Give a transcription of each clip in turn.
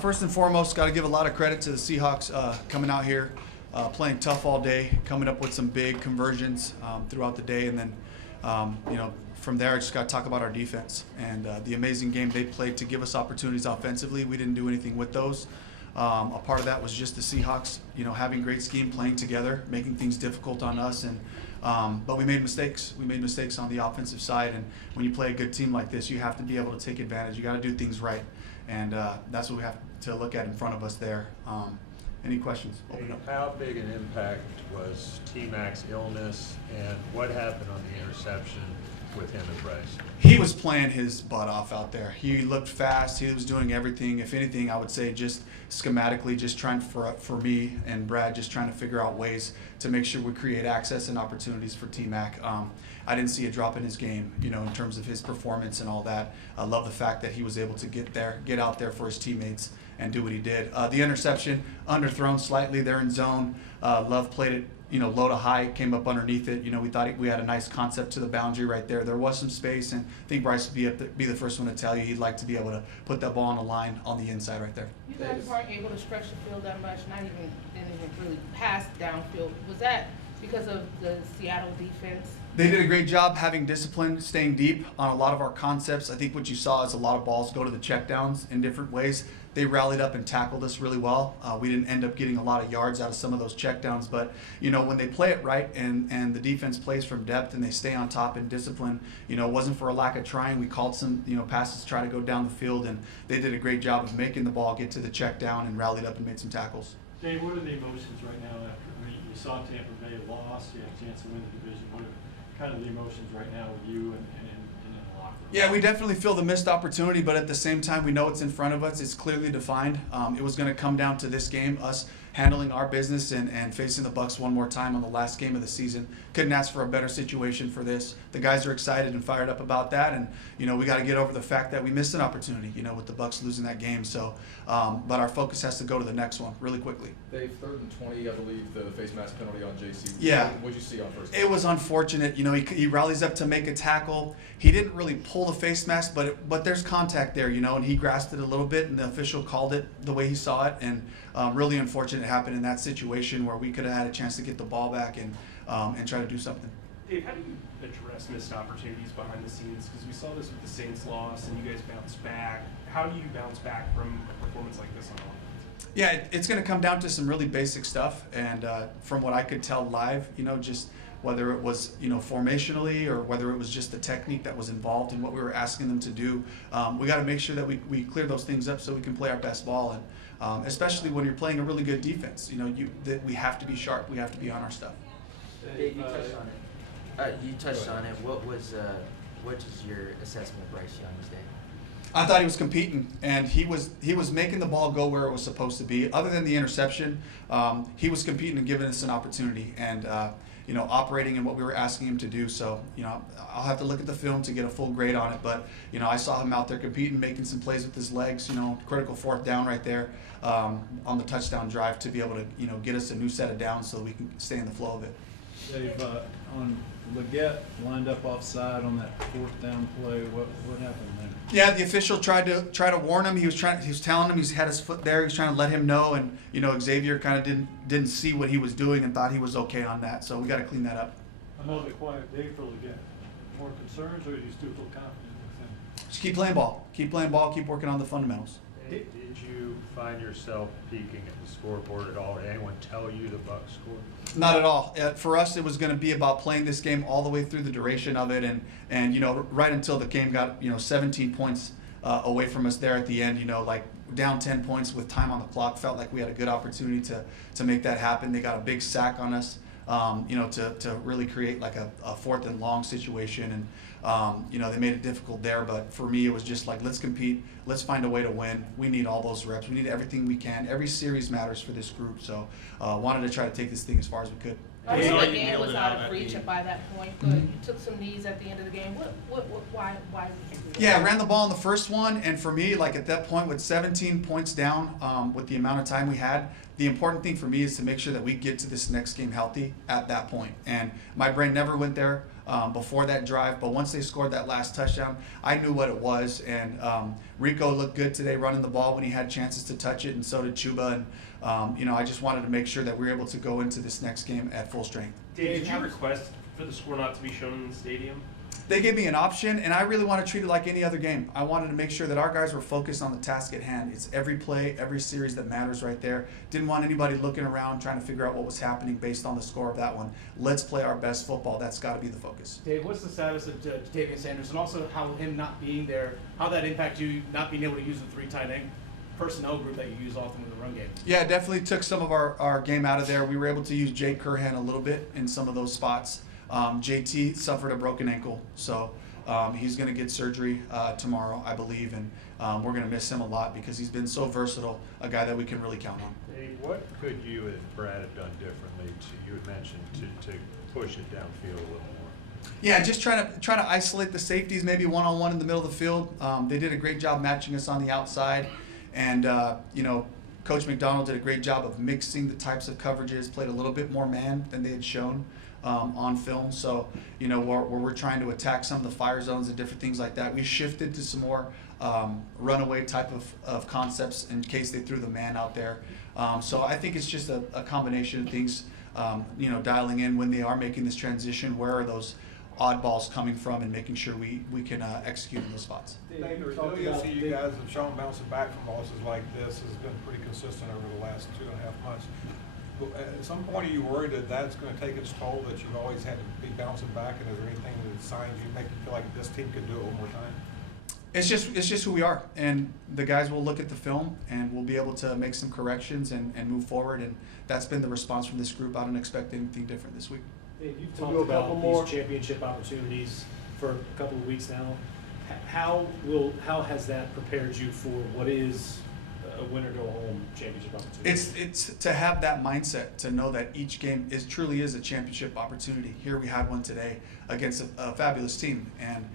First and foremost, got to give a lot of credit to the Seahawks coming out here, playing tough all day, coming up with some big conversions throughout the day, and then from there, I just got to talk about our defense and the amazing game they played to give us opportunities offensively. We didn't do anything with those. A part of that was just the Seahawks, having great scheme, playing together, making things difficult on us, and but we made mistakes. We made mistakes on the offensive side, and when you play a good team like this, you have to be able to take advantage. You got to do things right, and that's what we have to look at in front of us there. Any questions? Open up. How big an impact was T-Mac's illness, and what happened on the interception with him and Bryce? He was playing his butt off out there. He looked fast. He was doing everything. If anything, I would say just schematically, just trying for me and Brad, just trying to figure out ways to make sure we create access and opportunities for T-Mac. I didn't see a drop in his game, in terms of his performance and all that. I love the fact that he was able to get out there for his teammates and do what he did. The interception, underthrown slightly. They're in zone. Love played it, low to high, came up underneath it. We thought we had a nice concept to the boundary right there. There was some space, and I think Bryce would be the first one to tell you he'd like to be able to put that ball on the line on the inside right there. You guys weren't able to stretch the field that much, didn't even really pass downfield. Was that because of the Seattle defense? They did a great job having discipline, staying deep on a lot of our concepts. I think what you saw is a lot of balls go to the checkdowns in different ways. They rallied up and tackled us really well. We didn't end up getting a lot of yards out of some of those checkdowns, but when they play it right and the defense plays from depth and they stay on top and discipline, it wasn't for a lack of trying. We called some passes to try to go down the field, and they did a great job of making the ball get to the check down and rallied up and made some tackles. Dave, what are the emotions right now after you saw Tampa Bay lost, you have a chance to win the division? What are kind of the emotions right now with you and in the locker room? Yeah, we definitely feel the missed opportunity, but at the same time, we know it's in front of us. It's clearly defined. It was going to come down to this game, us handling our business and facing the Bucs one more time on the last game of the season. Couldn't ask for a better situation for this. The guys are excited and fired up about that, and we got to get over the fact that we missed an opportunity, with the Bucs losing that game. So, but our focus has to go to the next one really quickly. Dave, 3rd and 20, I believe the face mask penalty on JC. Yeah. What did you see on first? It was unfortunate. He rallies up to make a tackle. He didn't really pull the face mask, but there's contact there, and he grasped it a little bit, and the official called it the way he saw it, and really unfortunate it happened in that situation where we could have had a chance to get the ball back and try to do something. Dave, how do you address missed opportunities behind the scenes? Because we saw this with the Saints loss, and you guys bounced back. How do you bounce back from a performance like this on offense? Yeah, it's going to come down to some really basic stuff, and from what I could tell live, just whether it was formationally or whether it was just the technique that was involved in what we were asking them to do, we got to make sure that we clear those things up so we can play our best ball, and especially when you're playing a really good defense, that we have to be sharp, we have to be on our stuff. Dave, you touched on it. What is your assessment of Bryce Young's day? I thought he was competing, and he was making the ball go where it was supposed to be. Other than the interception, he was competing and giving us an opportunity, and operating in what we were asking him to do. So I'll have to look at the film to get a full grade on it, but I saw him out there competing, making some plays with his legs. Critical 4th down right there on the touchdown drive to be able to get us a new set of downs so we can stay in the flow of it. Dave, on Legette lined up offside on that 4th down play. What happened there? Yeah, the official tried to warn him. He was telling him he had his foot there. He was trying to let him know, and Xavier kind of didn't see what he was doing and thought he was okay on that. So we got to clean that up. Another quiet day for Legette. More concerns, or do you still feel confident with him? Just keep playing ball. Keep playing ball. Keep working on the fundamentals. Did you find yourself peeking at the scoreboard at all? Did anyone tell you the Bucs scored? Not at all. For us, it was going to be about playing this game all the way through the duration of it, and right until the game got 17 points away from us there at the end. Like down 10 points with time on the clock, felt like we had a good opportunity to make that happen. They got a big sack on us, to really create like a 4th and long situation, and they made it difficult there. But for me, it was just like, let's compete, let's find a way to win. We need all those reps. We need everything we can. Every series matters for this group. So wanted to try to take this thing as far as we could. I know the game was out of reach by that point, but you took some knees at the end of the game. Why did you do that? Yeah, I ran the ball in the first one, and for me, like at that point with 17 points down, with the amount of time we had, the important thing for me is to make sure that we get to this next game healthy at that point. And my brain never went there before that drive, but once they scored that last touchdown, I knew what it was. And Rico looked good today running the ball when he had chances to touch it, and so did Chuba. And I just wanted to make sure that we were able to go into this next game at full strength. Dave, did you request for the score not to be shown in the stadium? They gave me an option, and I really want to treat it like any other game. I wanted to make sure that our guys were focused on the task at hand. It's every play, every series that matters right there. Didn't want anybody looking around trying to figure out what was happening based on the score of that one. Let's play our best football. That's got to be the focus. Dave, what's the status of David Sanders, and also how him not being there, how that impacts you not being able to use the 3 tight end personnel group that you use often in the run game? Yeah, definitely took some of our game out of there. We were able to use Jake Curhan a little bit in some of those spots. JT suffered a broken ankle, so he's going to get surgery tomorrow, I believe, and we're going to miss him a lot because he's been so versatile, a guy that we can really count on. Dave, what could you and Brad have done differently you had mentioned to push it downfield a little more? Yeah, just trying to isolate the safeties, maybe one-on-one in the middle of the field. They did a great job matching us on the outside, and Coach McDonald did a great job of mixing the types of coverages, played a little bit more man than they had shown on film. So, where we're trying to attack some of the fire zones and different things like that, we shifted to some more runaway type of concepts in case they threw the man out there. So I think it's just a combination of things, dialing in when they are making this transition, where are those oddballs coming from, and making sure we can execute in those spots. Dave, the resiliency you guys have shown bouncing back from losses like this has been pretty consistent over the last 2.5 months. At some point, are you worried that that's going to take its toll, that you've always had to be bouncing back, and is there anything that signs you make you feel like this team could do it one more time? It's just who we are, and the guys will look at the film and we'll be able to make some corrections and move forward, and that's been the response from this group. I don't expect anything different this week. Dave, you've talked about these championship opportunities for a couple of weeks now. How has that prepared you for what is a win-or-go-home championship opportunity? It's to have that mindset, to know that each game truly is a championship opportunity. Here we had one today against a fabulous team, and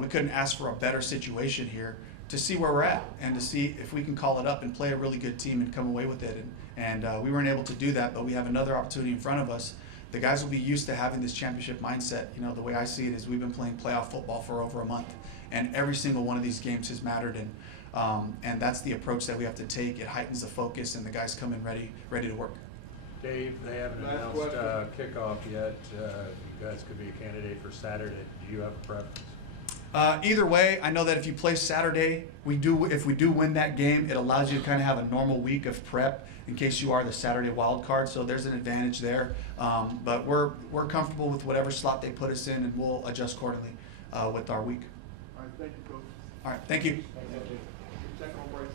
we couldn't ask for a better situation here to see where we're at and to see if we can call it up and play a really good team and come away with it. And we weren't able to do that, but we have another opportunity in front of us. The guys will be used to having this championship mindset. The way I see it is we've been playing playoff football for over a month, and every single one of these games has mattered. And that's the approach that we have to take. It heightens the focus, and the guys come in ready to work. Dave, they haven't announced kickoff yet. You guys could be a candidate for Saturday. Do you have a preference? Either way, I know that if you play Saturday, if we do win that game, it allows you to kind of have a normal week of prep in case you are the Saturday wild card. So there's an advantage there. But we're comfortable with whatever slot they put us in, and we'll adjust accordingly with our week. All right, thank you, Coach. All right, thank you. Check on Bryce.